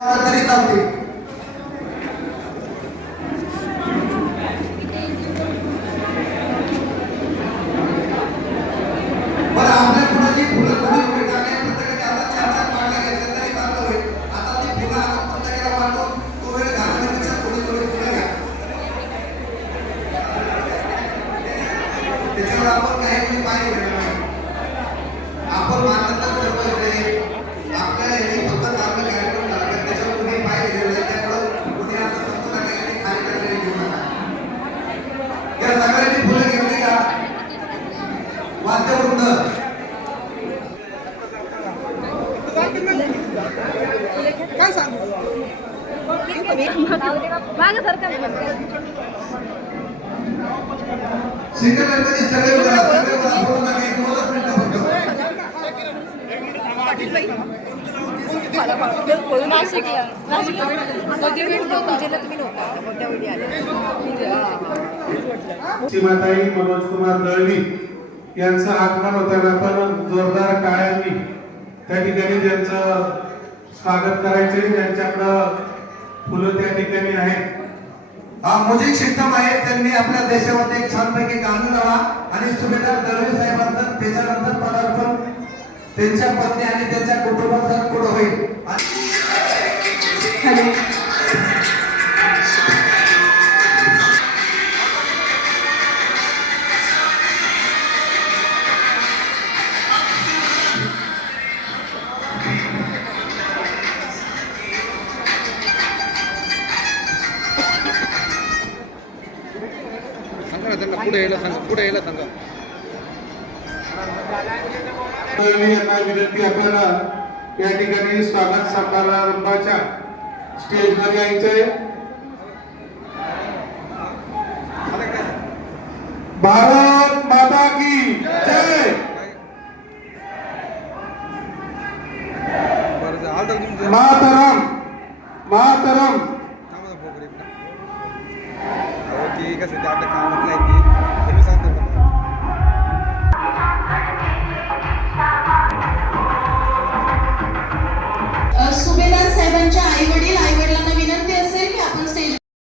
तरी चालते. बरं आपल्या कुणाची फुलं कुणी उभी टाकली प्रत्येकाने आता 4-4 मागण्या घेतल्या तरी चालतं होईल. आता ती फुलं आपण प्रत्येकाला वाटतो तो वेळ घालवण्यापेक्षा थोडी थोडी फुलं घ्या. त्याच्यावर आपण काही कोणी पाय घेणार नाही. आपण मानलं तर सर्व इकडे आपल्याला हे फक्त चांगलं कार्यक्रम झाला त्याच्यावर कुणी पाय घेतलेलं आहे त्यामुळं कुणी आता फक्त लागलेली खाली टाकलेली घेऊ नका. या सगळ्यांनी फुलं घेतली का वाद्यवृंद काय सांगू मागे सरकार सिंगल गणपती सगळे उभे राहा. सगळे उभे राहा. बोलू नका. 1-2 मिनिटं फक्त. नाशिकला कधी भेटतो पूजेला तुम्ही नव्हता मोठ्या वेळी आले. सीमाताई मनोज कुमार दळवी यांचं आगमन होताना पण जोरदार टाळ्यांनी त्या ठिकाणी त्यांचं स्वागत करायचे. त्यांच्याकडं फुलं त्या ठिकाणी आहेत. मुजिक शिक्षक आहेत त्यांनी आपल्या देशामध्ये एक छानपैकी गाणं लावा आणि सुभेदार दळवी साहेबांचं त्याच्यानंतर पदार्पण त्यांच्या पत्नी आणि त्यांच्या कुटुंबाचा पुढे होईल. पुढे यायला सांगा. यांना विनंती आपल्याला या ठिकाणी स्वागत समारंभाच्या स्टेजवर यायचंय. भारत माता की जय. मातरम मातरम. ठीक आहे, आपल्या कामात नाही.